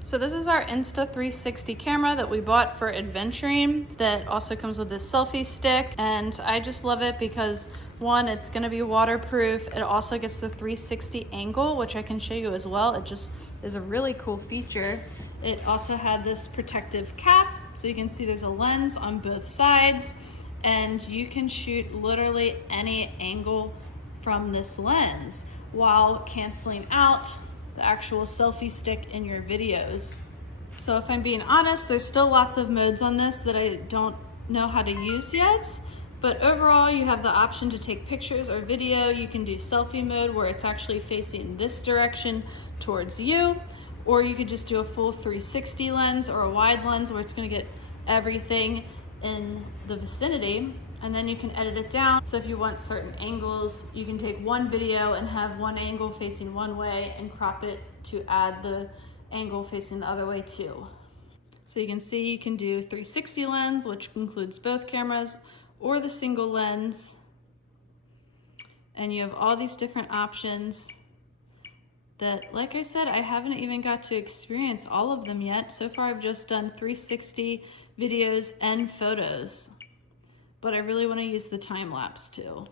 So this is our Insta360 camera that we bought for adventuring that also comes with this selfie stick, and I just love it because one, it's going to be waterproof. It also gets the 360 angle, which I can show you as well. It just is a really cool feature. It also had this protective cap, so you can see there's a lens on both sides, and you can shoot literally any angle from this lens while canceling out the actual selfie stick in your videos. So if I'm being honest, there's still lots of modes on this that I don't know how to use yet, but overall you have the option to take pictures or video. You can do selfie mode where it's actually facing this direction towards you, or you could just do a full 360 lens or a wide lens where it's going to get everything in the vicinity, and then you can edit it down. So if you want certain angles, you can take one video and have one angle facing one way and crop it to add the angle facing the other way too. So you can see you can do 360 lens, which includes both cameras, or the single lens. And you have all these different options that, like I said, I haven't even got to experience all of them yet. So far I've just done 360 videos and photos, but I really want to use the time lapse too.